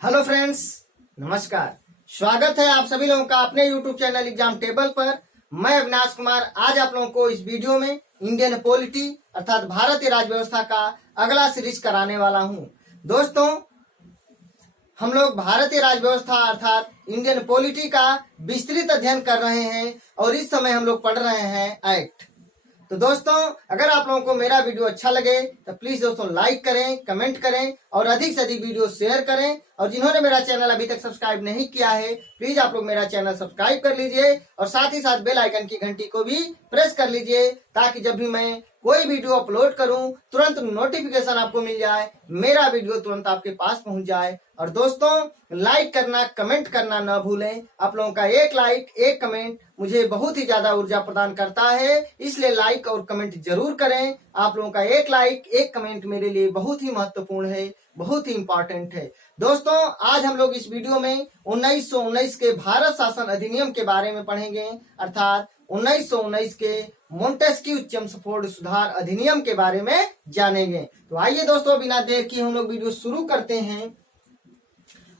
Hello friends, नमस्कार। स्वागत है आप सभी लोगों का अपने यूट्यूब चैनल एग्जाम टेबल पर। मैं अविनाश कुमार आज आप लोगों को इस वीडियो में इंडियन पॉलिटी अर्थात भारतीय राज्य व्यवस्था का अगला सीरीज कराने वाला हूं। दोस्तों, हम लोग भारतीय राज्य व्यवस्था अर्थात इंडियन पॉलिटी का विस्तृत अध्ययन कर रहे हैं और इस समय हम लोग पढ़ रहे हैं एक्ट। तो दोस्तों, अगर आप लोगों को मेरा वीडियो अच्छा लगे तो प्लीज दोस्तों लाइक करें, कमेंट करें और अधिक से अधिक वीडियो शेयर करें। और जिन्होंने मेरा चैनल अभी तक सब्सक्राइब नहीं किया है प्लीज आप लोग मेरा चैनल सब्सक्राइब कर लीजिए और साथ ही साथ बेल आइकन की घंटी को भी प्रेस कर लीजिए ताकि जब भी मैं कोई वीडियो अपलोड करूं तुरंत नोटिफिकेशन आपको मिल जाए, मेरा वीडियो तुरंत आपके पास पहुंच जाए। और दोस्तों, लाइक करना, कमेंट करना ना भूलें। आप लोगों का एक लाइक, एक कमेंट मुझे बहुत ही ज्यादा ऊर्जा प्रदान करता है, इसलिए लाइक और कमेंट जरूर करें। आप लोगों का एक लाइक, एक कमेंट मेरे लिए बहुत ही महत्वपूर्ण है, बहुत ही इंपॉर्टेंट है। दोस्तों, आज हम लोग इस वीडियो में 1919 के भारत शासन अधिनियम के बारे में पढ़ेंगे अर्थात 1919 के मोंटेस्क्यू चेम्सफोर्ड सुधार अधिनियम के बारे में जानेंगे। तो आइए दोस्तों, बिना देर की हम लोग वीडियो शुरू करते हैं।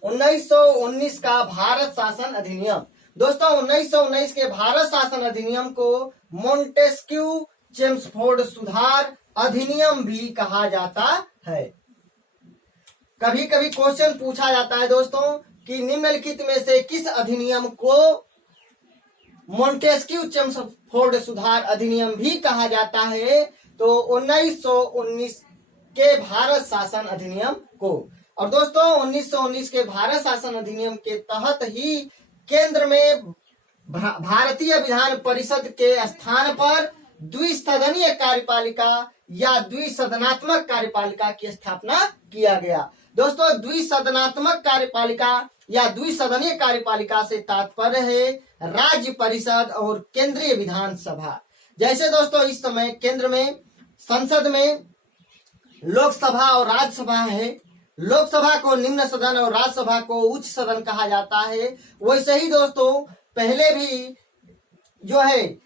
1919 का भारत शासन अधिनियम। दोस्तों, 1919 के भारत शासन अधिनियम को मोंटेस्क्यू चेम्सफोर्ड सुधार अधिनियम भी कहा जाता है। कभी कभी क्वेश्चन पूछा जाता है दोस्तों कि निम्नलिखित में से किस अधिनियम को मोंटेस्क्यू चेम्सफोर्ड सुधार अधिनियम भी कहा जाता है? तो 1919 के भारत शासन अधिनियम को। और दोस्तों, 1919 के भारत शासन अधिनियम के तहत ही केंद्र में भारतीय विधान परिषद के स्थान पर द्विसदनीय कार्यपालिका या द्विसदनात्मक कार्यपालिका की स्थापना किया गया। दोस्तों, द्विसदनात्मक कार्यपालिका या द्विसदनीय कार्यपालिका से तात्पर्य है राज्य परिषद और केंद्रीय विधानसभा। जैसे दोस्तों, इस समय केंद्र में संसद में लोकसभा और राज्यसभा है। लोकसभा को निम्न सदन और राज्यसभा को उच्च सदन कहा जाता है। वैसे ही दोस्तों, पहले भी जो है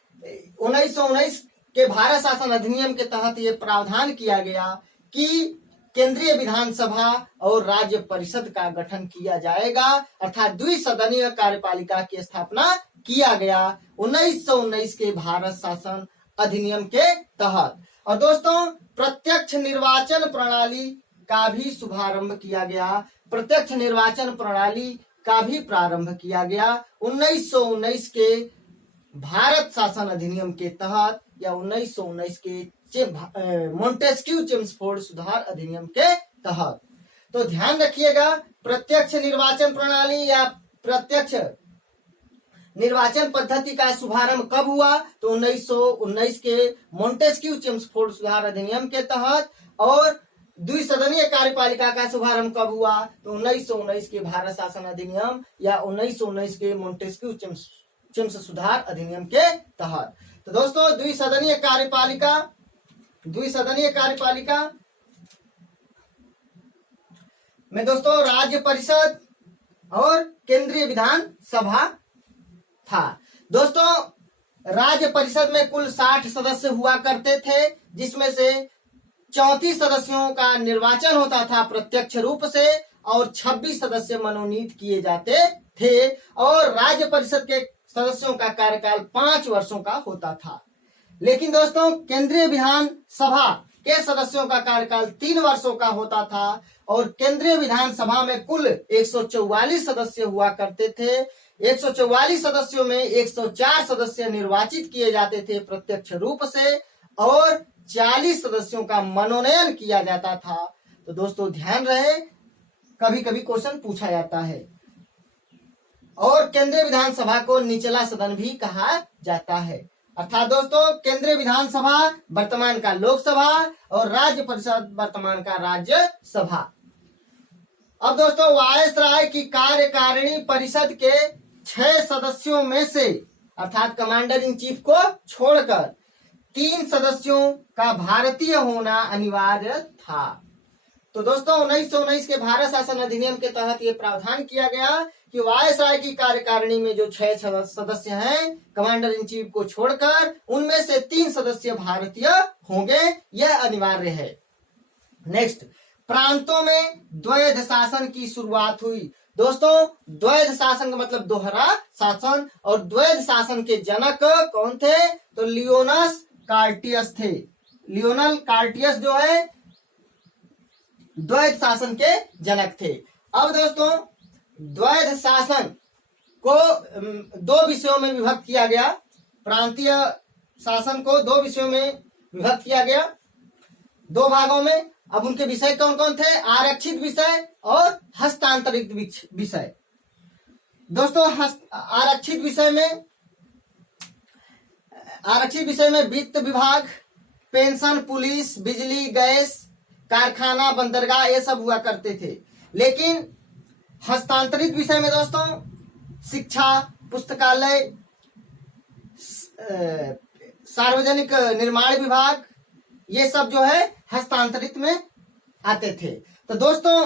1919 के भारत शासन अधिनियम के तहत ये प्रावधान किया गया कि केंद्रीय विधानसभा और राज्य परिषद का गठन किया जाएगा अर्थात द्विसदनीय कार्यपालिका की स्थापना किया गया 1919 के भारत शासन अधिनियम के तहत। और दोस्तों, प्रत्यक्ष निर्वाचन प्रणाली का भी शुभारंभ किया गया। प्रत्यक्ष निर्वाचन प्रणाली का भी प्रारंभ किया गया 1919 के भारत शासन अधिनियम के तहत या 1919 के मोंटेस्क्यू चेम्सफोर्ड सुधार अधिनियम के तहत। तो ध्यान रखिएगा, प्रत्यक्ष निर्वाचन प्रणाली या प्रत्यक्ष निर्वाचन पद्धति का शुभारंभ कब हुआ? तो 1919 के मोंटेस्क्यू चेम्सफोर्ड सुधार अधिनियम के तहत। और द्विसदनीय कार्यपालिका का शुभारंभ कब हुआ? तो 1919 के भारत शासन अधिनियम या 1919 के मोंटेस्क्यू चेम्स सुधार अधिनियम के तहत। तो दोस्तों, द्विसदनीय कार्यपालिका में दोस्तों राज्य परिषद और केंद्रीय विधानसभा था। दोस्तों, राज्य परिषद में कुल 60 सदस्य हुआ करते थे, जिसमें से 34 सदस्यों का निर्वाचन होता था प्रत्यक्ष रूप से और 26 सदस्य मनोनीत किए जाते थे। और राज्य परिषद के सदस्यों का कार्यकाल 5 वर्षों का होता था। लेकिन दोस्तों, केंद्रीय विधानसभा के सदस्यों का कार्यकाल 3 वर्षों का होता था और केंद्रीय विधानसभा में कुल 144 सदस्य हुआ करते थे। 144 सदस्यों में 104 सदस्य निर्वाचित किए जाते थे प्रत्यक्ष रूप से और 40 सदस्यों का मनोनयन किया जाता था। तो दोस्तों, ध्यान रहे, कभी कभी क्वेश्चन पूछा जाता है। और केंद्रीय विधानसभा को निचला सदन भी कहा जाता है अर्थात दोस्तों, केंद्रीय विधानसभा वर्तमान का लोकसभा और राज्य परिषद वर्तमान का राज्यसभा। अब दोस्तों, वायसराय की कार्यकारिणी परिषद के 6 सदस्यों में से अर्थात कमांडर इन चीफ को छोड़कर 3 सदस्यों का भारतीय होना अनिवार्य था। तो दोस्तों, 1919 के भारत शासन अधिनियम के तहत ये प्रावधान किया गया कि वायसराय की कार्यकारिणी में जो 6 सदस्य हैं कमांडर इन चीफ को छोड़कर, उनमें से 3 सदस्य भारतीय होंगे, यह अनिवार्य है। नेक्स्ट, प्रांतों में द्वैध शासन की शुरुआत हुई। दोस्तों द्वैध शासन का मतलब दोहरा शासन, और द्वैध शासन के जनक कौन थे? तो लियोनस कार्टियस थे। लियोनल कार्टियस जो है द्वैध शासन के जनक थे। अब दोस्तों द्वैध शासन को दो विषयों में विभक्त किया गया। प्रांतीय शासन को दो विषयों में विभक्त किया गया, दो भागों में। अब उनके विषय कौन कौन थे? आरक्षित विषय और हस्तांतरित विषय। दोस्तों आरक्षित विषय में वित्त विभाग, पेंशन, पुलिस, बिजली, गैस, कारखाना, बंदरगाह, ये सब हुआ करते थे। लेकिन हस्तांतरित विषय में दोस्तों शिक्षा, पुस्तकालय, सार्वजनिक निर्माण विभाग, ये सब जो है हस्तांतरित में आते थे। तो दोस्तों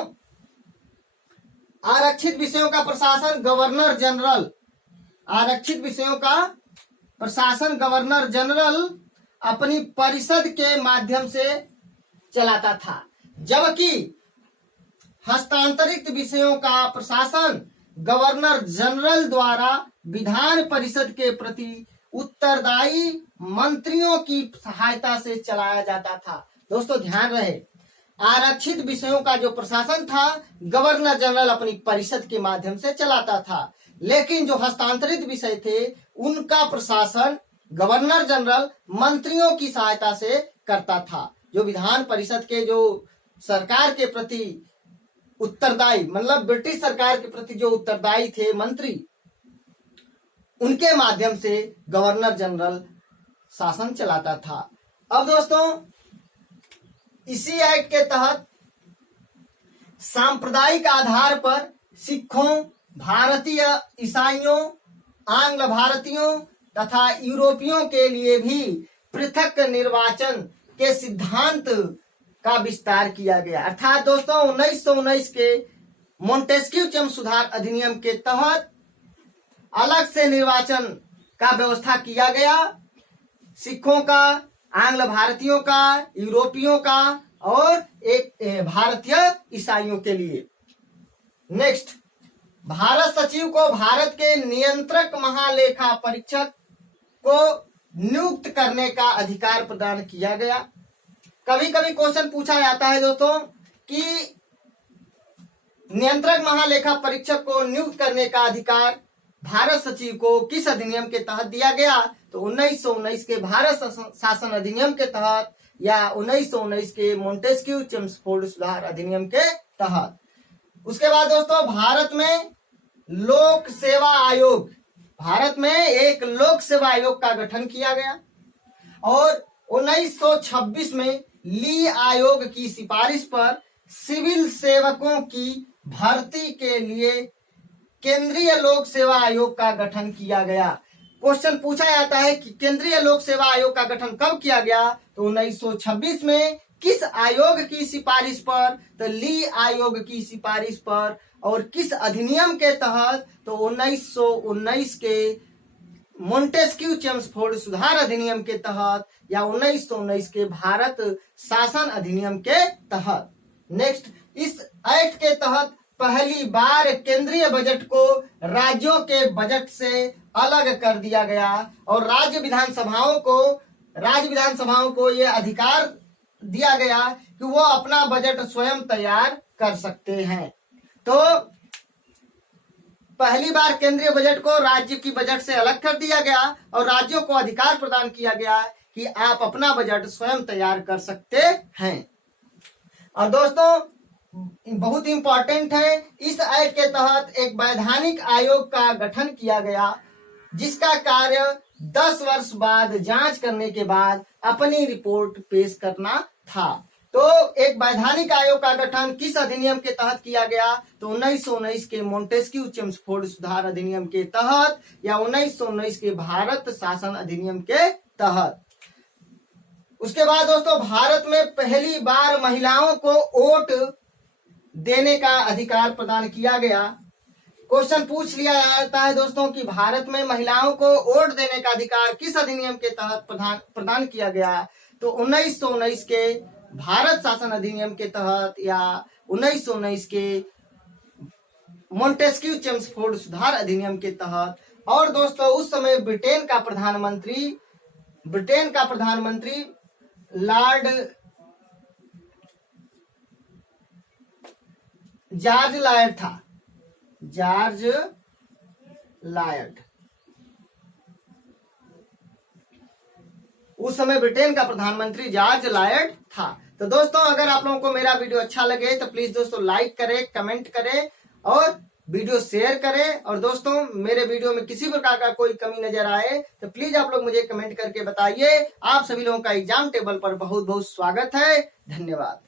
आरक्षित विषयों का प्रशासन गवर्नर जनरल, आरक्षित विषयों का प्रशासन गवर्नर जनरल अपनी परिषद के माध्यम से चलाता था, जबकि हस्तांतरित विषयों का प्रशासन गवर्नर जनरल द्वारा विधान परिषद के प्रति उत्तरदायी मंत्रियों की सहायता से चलाया जाता था। दोस्तों ध्यान रहे, आरक्षित विषयों का जो प्रशासन था गवर्नर जनरल अपनी परिषद के माध्यम से चलाता था, लेकिन जो हस्तांतरित विषय थे उनका प्रशासन गवर्नर जनरल मंत्रियों की सहायता से करता था। जो विधान परिषद के जो सरकार के प्रति उत्तरदायी, मतलब ब्रिटिश सरकार के प्रति जो उत्तरदायी थे मंत्री, उनके माध्यम से गवर्नर जनरल शासन चलाता था। अब दोस्तों इसी एक्ट के तहत सांप्रदायिक आधार पर सिखों, भारतीय ईसाइयों, आंग्ल भारतीयों तथा यूरोपियों के लिए भी पृथक निर्वाचन के सिद्धांत का विस्तार किया गया। अर्थात दोस्तों 1919 के मोंटेस्क्यू चम सुधार अधिनियम के तहत अलग से निर्वाचन का व्यवस्था किया गया, सिखों का, आंग्ल भारतीयों का, यूरोपियों का और एक भारतीय ईसाइयों के लिए। नेक्स्ट, भारत सचिव को भारत के नियंत्रक महालेखा परीक्षक को नियुक्त करने का अधिकार प्रदान किया गया। कभी कभी क्वेश्चन पूछा जाता है दोस्तों कि नियंत्रक महालेखा परीक्षक को नियुक्त करने का अधिकार भारत सचिव को किस अधिनियम के तहत दिया गया? तो 1919 के भारत शासन अधिनियम के तहत या 1919 के मोंटेस्क्यू चेम्सफोर्ड सुधार अधिनियम के तहत। उसके बाद दोस्तों भारत में लोक सेवा आयोग, भारत में एक लोक सेवा आयोग का गठन किया गया और 1926 में ली आयोग की सिफारिश पर सिविल सेवकों की भर्ती के लिए केंद्रीय लोक सेवा आयोग का गठन किया गया। क्वेश्चन पूछा जाता है कि केंद्रीय लोक सेवा आयोग का गठन कब किया गया? तो 1926 में। किस आयोग की सिफारिश पर? तो ली आयोग की सिफारिश पर। और किस अधिनियम के तहत? तो 1919 के मोंटेस्क्यू चेम्सफोर्ड सुधार अधिनियम के तहत या 1919 के भारत शासन अधिनियम के तहत। नेक्स्ट, इस एक्ट के तहत पहली बार केंद्रीय बजट को राज्यों के बजट से अलग कर दिया गया और राज्य विधानसभाओं को यह अधिकार दिया गया कि वो अपना बजट स्वयं तैयार कर सकते हैं। तो पहली बार केंद्रीय बजट को राज्य की बजट से अलग कर दिया गया और राज्यों को अधिकार प्रदान किया गया कि आप अपना बजट स्वयं तैयार कर सकते हैं। और दोस्तों बहुत इंपॉर्टेंट है, इस एक्ट के तहत एक वैधानिक आयोग का गठन किया गया जिसका कार्य 10 वर्ष बाद जांच करने के बाद अपनी रिपोर्ट पेश करना था। तो एक वैधानिक आयोग का गठन किस अधिनियम के तहत किया गया? तो 1919 के मोंटेस्क्यू चेम्सफोर्ड सुधार अधिनियम के तहत या 1919 के भारत शासन अधिनियम के तहत। उसके बाद दोस्तों भारत में पहली बार महिलाओं को वोट देने का अधिकार प्रदान किया गया। क्वेश्चन पूछ लिया जाता है दोस्तों कि भारत में महिलाओं को वोट देने का अधिकार किस अधिनियम के तहत प्रदान किया गया? तो 1919 के भारत शासन अधिनियम के तहत या 1919 के मॉन्टेस्क्यू चेम्सफोर्ड सुधार अधिनियम के तहत। और दोस्तों उस समय ब्रिटेन का प्रधानमंत्री लॉर्ड जॉर्ज लायड था। जॉर्ज लायड उस समय ब्रिटेन का प्रधानमंत्री जॉर्ज लायड था। तो दोस्तों अगर आप लोगों को मेरा वीडियो अच्छा लगे तो प्लीज दोस्तों लाइक करें, कमेंट करें और वीडियो शेयर करें। और दोस्तों मेरे वीडियो में किसी प्रकार का कोई कमी नजर आए तो प्लीज आप लोग मुझे कमेंट करके बताइए। आप सभी लोगों का एग्जाम टेबल पर बहुत बहुत स्वागत है। धन्यवाद।